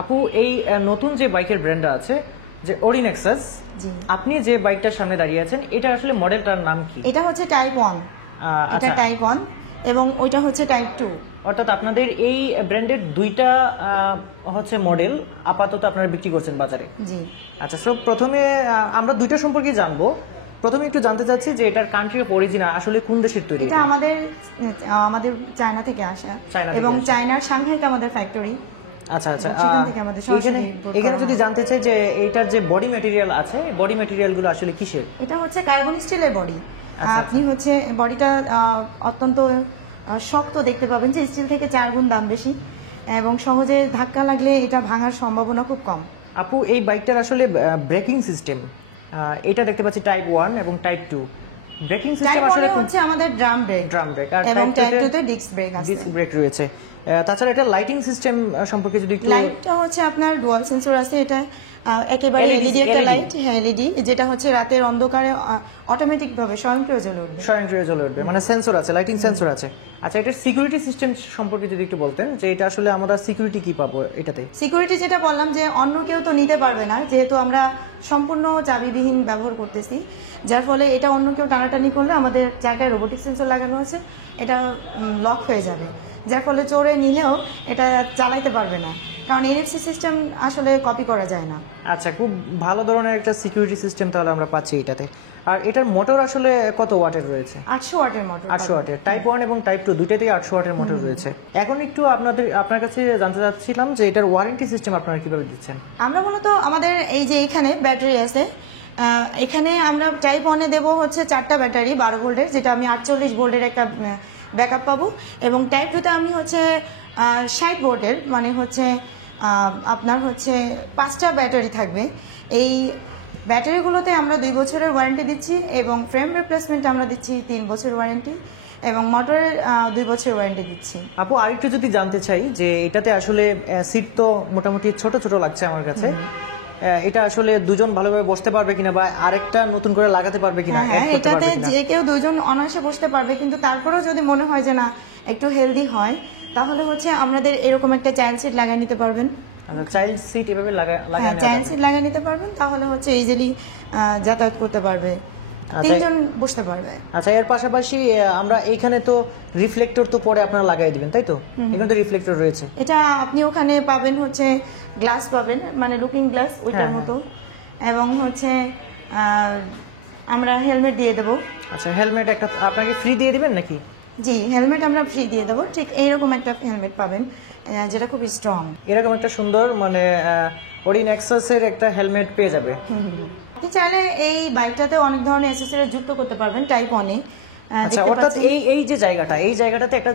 আপু এই নতুন যে বাইকের ব্র্যান্ডটা আছে যে অরিনেক্সাস, জি আপনি যে বাইকটার সামনে দাঁড়িয়ে আছেন এটা আসলে মডেলটার নাম কি? এটা হচ্ছে টাইপ 1, এটা আচ্ছা, টাইপ 1 এবং ওইটা হচ্ছে টাইপ 2। অর্থাৎ আপনাদের এই ব্র্যান্ডের দুইটা হচ্ছে মডেল আপাতত আপনারা বিক্রি করছেন বাজারে। জি আচ্ছা, সো প্রথমে আমরা দুইটা সম্পর্কে জানবো। প্রথমে একটু জানতে চাচ্ছি যে এটার কান্ট্রি অফ অরিজিন আসলে কোন দেশের তৈরি? এটা আমাদের আমাদের চায়না থেকে আসা চায়না থেকে এবং আসা। চায়নার সাংহাইতে আমাদের ফ্যাক্টরি। আচ্ছা আচ্ছা, সেখান থেকে আমাদের সরাসরি এখানে import এখানে করা যদি হয়। জানতে চাই যে এইটার যে বডি ম্যাটেরিয়াল আছে, বডি ম্যাটেরিয়ালগুলো আসলে কিসের? এটা হচ্ছে কার্বন স্টিলের বডি। আচ্ছা। আপনি হচ্ছে বডিটা অত্যন্ত শক্ত দেখতে পাবেন, যে স্টিল থেকে 4 গুণ দাম বেশি এবং সহজে ধাক্কা লাগলে এটা ভাঙার সম্ভাবনা খুব কম। আপু এই বাইকটার আসলে ব্রেকিং সিস্টেম, এটা দেখতে পাচ্ছি টাইপ 1 এবং টাইপ 2। ব্রেকিং টাইপ সিস্টেম আসলে 1 হচ্ছে আমাদের ড্রাম ব্রেক আর এবং টাইপ টাইপ 2 2 তে ডিস্ক ব্রেক আছে। ডিস্ক ব্রেক রয়েছে। তাছাড়া এটা লাইটিং সিস্টেম সম্পর্কে যদি একটু। লাইটটা হচ্ছে আপনার ডুয়াল সেন্সর আছে, এটা একেবারে LED এলইডি একটা LED লাইট, হ্যাঁ এলইডি, যেটা হচ্ছে রাতের অন্ধকারে অটোমেটিক ভাবে স্বয়ংক্রিয় জ্বলে উঠবে। স্বয়ংক্রিয় জ্বলে উঠবে, মানে সেন্সর আছে, লাইটিং সেন্সর আছে। আচ্ছা, এটার সিকিউরিটি সিস্টেম সম্পর্কে যদি একটু বলতেন যে এটা আসলে আমরা সিকিউরিটি কি পাবো এটাতে? সিকিউরিটি যেটা বললাম যে অন্য কেউ তো নিতে পারবে না, যেহেতু আমরা সম্পূর্ণ চাবিবিহীন ব্যবহার করতেছি, যার ফলে এটা অন্য কেউ টানাটানি করলে আমাদের জায়গায় রোবোটিক সেন্সর লাগানো আছে, এটা লক হয়ে যাবে, যার ফলে চোরে নিলেও এটা চালাইতে পারবে না, কারণ এনএফসি সিস্টেম আসলে কপি করা যায় না। আচ্ছা, খুব ভালো ধরনের একটা সিকিউরিটি সিস্টেম তাহলে আমরা পাচ্ছি এটাতে। আর এটার মোটর আসলে কত ওয়াটের রয়েছে? 800 ওয়াটের মোটর। 800 ওয়াটের টাইপ 1 এবং টাইপ 2 দুইটাতেই 800 ওয়াটের মোটর রয়েছে। এখন একটু আপনার কাছে জানতে চাচ্ছিলাম যে এটার ওয়ারেন্টি সিস্টেম আপনারা কিভাবে দিচ্ছেন? আমরা মূলত আমাদের এই যে এখানে ব্যাটারি আছে, এখানে আমরা টাইপ 1 দেবো হচ্ছে 4টা ব্যাটারি 12 ভোল্টের, যেটা আমি 48 ভোল্টের একটা ব্যাকআপ পাবো, এবং টাইপ 2 তে আমি হচ্ছে 60 ভোল্টের, মানে হচ্ছে আপনার হচ্ছে 5টা ব্যাটারি থাকবে। এই ব্যাটারিগুলোতে আমরা 2 বছরের ওয়ারেন্টি দিচ্ছি এবং ফ্রেম রিপ্লেসমেন্ট আমরা দিচ্ছি 3 বছরের ওয়ারেন্টি এবং মোটরের 2 বছরের ওয়ারেন্টি দিচ্ছি। আপু আরেকটু যদি জানতে চাই যে এটাতে আসলে সিট তো মোটামুটি ছোট ছোট লাগছে আমার কাছে, এটা আসলে দুজন ভালোভাবে বসতে পারবে কিনা বা আরেকটা নতুন করে লাগাতে পারবে কিনা? হ্যাঁ, এটাতে যে কেউ দুজন অনায়াসে বসতে পারবে, কিন্তু তারপরেও যদি মনে হয় যে না একটু হেলদি হয়, তাহলে হচ্ছে আমাদের এরকম একটা চাইল্ড সিট লাগিয়ে নিতে পারবেন। চাইল্ড সিট এভাবে লাগানো চাইল্ড সিট লাগিয়ে নিতে পারবেন, তাহলে হচ্ছে ইজিলি যাতায়াত করতে পারবে, 3 জন বসতে পারবে। আচ্ছা, এর পাশাপাশি আমরা এইখানে তো রিফ্লেক্টর তো পরে আপনারা লাগাই দিবেন, তাই তো? এখানে তো রিফ্লেক্টর রয়েছে। এটা আপনি ওখানে পাবেন হচ্ছে গ্লাস পাবেন, মানে লুকিং গ্লাস ওইটার মতো, এবং হচ্ছে আমরা হেলমেট দিয়ে দেবো। আচ্ছা, হেলমেট একটা আপনাকে ফ্রি দিয়ে দিবেন নাকি? জি, হেলমেট আমরা ফ্রি দিয়ে দেবো, ঠিক এইরকম একটা হেলমেট পাবেন যেটা খুব স্ট্রং। এরকম একটা সুন্দর মানে অরিনেক্সাসের একটা হেলমেট পেয়ে যাবে। আপনি চাইলে এই বাইকটাতে অনেক ধরনের অ্যাক্সেসরি যুক্ত করতে পারবেন টাইপ 1 আচ্ছা, অর্থাৎ এই যে জায়গাটা, এই জায়গাটাতে একটা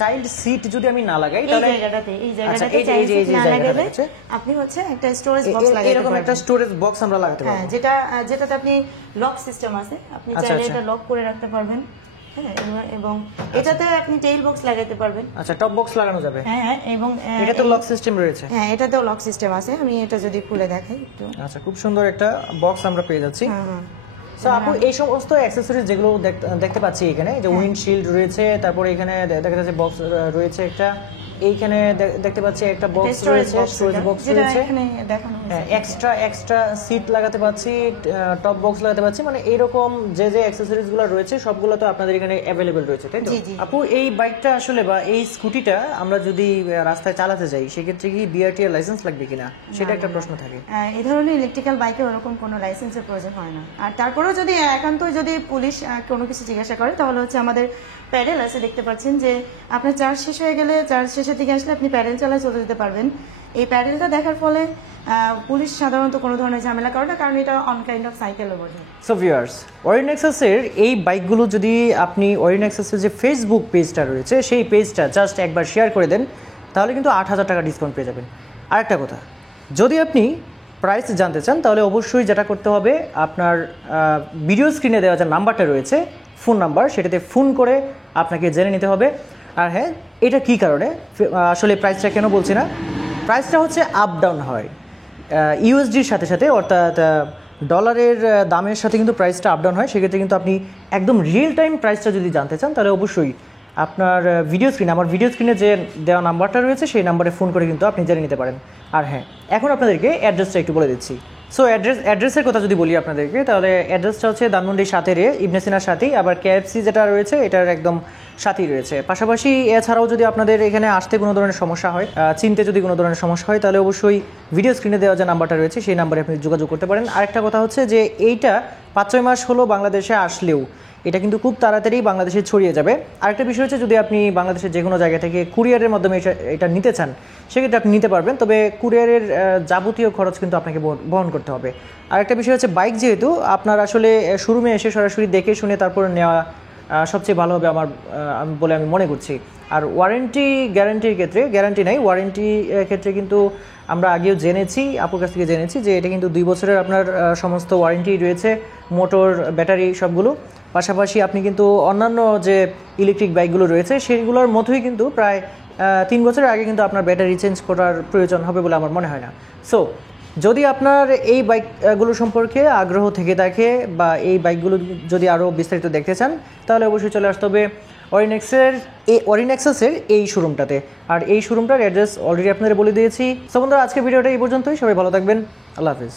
চাইল্ড সিট যদি আমি না লাগাই তাহলে এই জায়গাটাতে চাইল্ড সিট না লাগালে আপনি হচ্ছে একটা স্টোরেজ বক্স লাগাতে পারবেন। এরকম একটা স্টোরেজ বক্স আমরা লাগাতে পারবো। হ্যাঁ, যেটাতে আপনি লক সিস্টেম আছে, আপনি চাইলে এটা লক করে রাখতে পারবেন। হ্যাঁ, এবং এটাতে আপনি টেইল বক্স লাগাতে পারবেন। আচ্ছা, টপ বক্স লাগানো যাবে। হ্যাঁ, এবং এটা তো লক সিস্টেম রয়েছে। হ্যাঁ, এটাতেও লক সিস্টেম আছে, আমি এটা যদি খুলে দেখাই একটু। আচ্ছা, খুব সুন্দর একটা বক্স আমরা পেয়ে যাচ্ছি। সো আপু এই সমস্ত অ্যাকসেসরিজ যেগুলো দেখতে পাচ্ছি এখানে, যে উইন্ডশিল্ড রয়েছে, তারপরে এখানে দেখা যাচ্ছে বক্স রয়েছে একটা, এইখানে দেখতে পাচ্ছি একটা বক্স রয়েছে, স্টোরেজ বক্স রয়েছে, এক্সট্রা সিট লাগাতে পাচ্ছি, টপ বক্স লাগাতে পাচ্ছি, মানে এইরকম যে অ্যাকসেসরিজ গুলো রয়েছে সবগুলো তো আপনাদের এখানে অ্যাভেলেবেল রয়েছে, তাই তো? আপু এই বাইকটা আসলে বা এই স্কুটিটা আমরা যদি রাস্তায় চালাতে যাই সেক্ষেত্রে কি বিআরটি এর লাইসেন্স লাগবে কিনা, সেটা একটা প্রশ্ন থাকে। এই ধরনের ইলেকট্রিক্যাল বাইকে ওরকম কোনো লাইসেন্সের প্রয়োজন হয় না। আর তারপরেও যদি একান্তই যদি পুলিশ কোনো কিছু জিজ্ঞাসা করে, তাহলে হচ্ছে আমাদের প্যাডেল আছে, দেখতে পাচ্ছেন যে আপনার চার্জ শেষ হয়ে গেলে, চার্জ শেষের দিকে আসলে আপনি প্যাডেল চালায় চলে যেতে পারবেন। এই প্যাডেলটা দেখার ফলে পুলিশ সাধারণত কোনো ধরনের ঝামেলা করে না, কারণ এটা অন কাইন্ড অফ সাইকেলও বোঝে। সো ভিউয়ার্স, অরিনেক্সাসের এই বাইকগুলো যদি আপনি অরিনেক্সাসের যে ফেসবুক পেজটা রয়েছে সেই পেজটা জাস্ট একবার শেয়ার করে দেন, তাহলে কিন্তু 8,000 টাকা ডিসকাউন্ট পেয়ে যাবেন। আরেকটা কথা, যদি আপনি প্রাইস জানতে চান তাহলে অবশ্যই যেটা করতে হবে, আপনার ভিডিও স্ক্রিনে দেওয়া যে নাম্বারটা রয়েছে ফোন নাম্বার, সেটাতে ফোন করে আপনাকে জেনে নিতে হবে। আর হ্যাঁ, এটা কী কারণে আসলে প্রাইসটা কেন বলছি না, প্রাইসটা হচ্ছে আপ ডাউন হয় ইউএসডির সাথে সাথে, অর্থাৎ ডলারের দামের সাথে কিন্তু প্রাইসটা আপ ডাউন হয়। সেক্ষেত্রে কিন্তু আপনি একদম রিয়েল টাইম প্রাইসটা যদি জানতে চান তাহলে অবশ্যই আপনার আমার ভিডিও স্ক্রিনে যে দেওয়া নাম্বারটা রয়েছে সেই নাম্বারে ফোন করে কিন্তু আপনি জেনে নিতে পারেন। আর হ্যাঁ, এখন আপনাদেরকে অ্যাড্রেসটা একটু বলে দিচ্ছি। সো অ্যাড্রেসের কথা যদি বলি আপনাদেরকে, তাহলে অ্যাড্রেসটা হচ্ছে ধানমন্ডি সাথেরে ইবনে সিনার সাথেই, আবার KFC যেটা রয়েছে এটার একদম সাথেই রয়েছে। পাশাপাশি এছাড়াও যদি আপনাদের এখানে আসতে কোনো ধরনের সমস্যা হয়, চিনতে যদি কোনো ধরনের সমস্যা হয়, তাহলে অবশ্যই ভিডিও স্ক্রিনে দেওয়া যে নাম্বারটা রয়েছে সেই নাম্বারে আপনি যোগাযোগ করতে পারেন। আরেকটা কথা হচ্ছে যে এইটা 5-6 মাস হলো বাংলাদেশে আসলেও এটা কিন্তু খুব তাড়াতাড়ি বাংলাদেশে ছড়িয়ে যাবে। আরেকটা বিষয় হচ্ছে, যদি আপনি বাংলাদেশের যে কোনো জায়গা থেকে কুরিয়ারের মাধ্যমে এটা নিতে চান, সেক্ষেত্রে আপনি নিতে পারবেন, তবে কুরিয়ারের যাবতীয় খরচ কিন্তু আপনাকে বহন করতে হবে। আরেকটা বিষয় হচ্ছে, বাইক যেহেতু আপনার আসলে শোরুমে এসে সরাসরি দেখে শুনে তারপর নেওয়া সবচেয়ে ভালো হবে বলে আমি মনে করছি। আর গ্যারান্টির ক্ষেত্রে গ্যারান্টি নাই, ওয়ারেন্টি ক্ষেত্রে কিন্তু আমরা আগেও জেনেছি, আপুর কাছ থেকে জেনেছি যে এটা কিন্তু 2 বছরের আপনার সমস্ত ওয়ারেন্টি রয়েছে, মোটর, ব্যাটারি সবগুলো। পাশাপাশি আপনি কিন্তু অন্যান্য যে ইলেকট্রিক বাইকগুলো রয়েছে সেগুলোর মতোই কিন্তু প্রায় 3 বছরের আগে কিন্তু আপনার ব্যাটারি চেঞ্জ করার প্রয়োজন হবে বলে আমার মনে হয় না। সো যদি আপনার এই বাইকগুলো সম্পর্কে আগ্রহ থেকে থাকে বা এই বাইকগুলো যদি আরও বিস্তারিত দেখতে চান, তাহলে অবশ্যই চলে আসতে হবে অরিনেক্সাসের এই শোরুমটাতে। আর এই শোরুমটার অ্যাড্রেস অলরেডি আপনাদের বলে দিয়েছি। সো বন্ধুরা, আজকের ভিডিওটা এই পর্যন্তই। সবাই ভালো থাকবেন। আল্লাহ হাফিজ।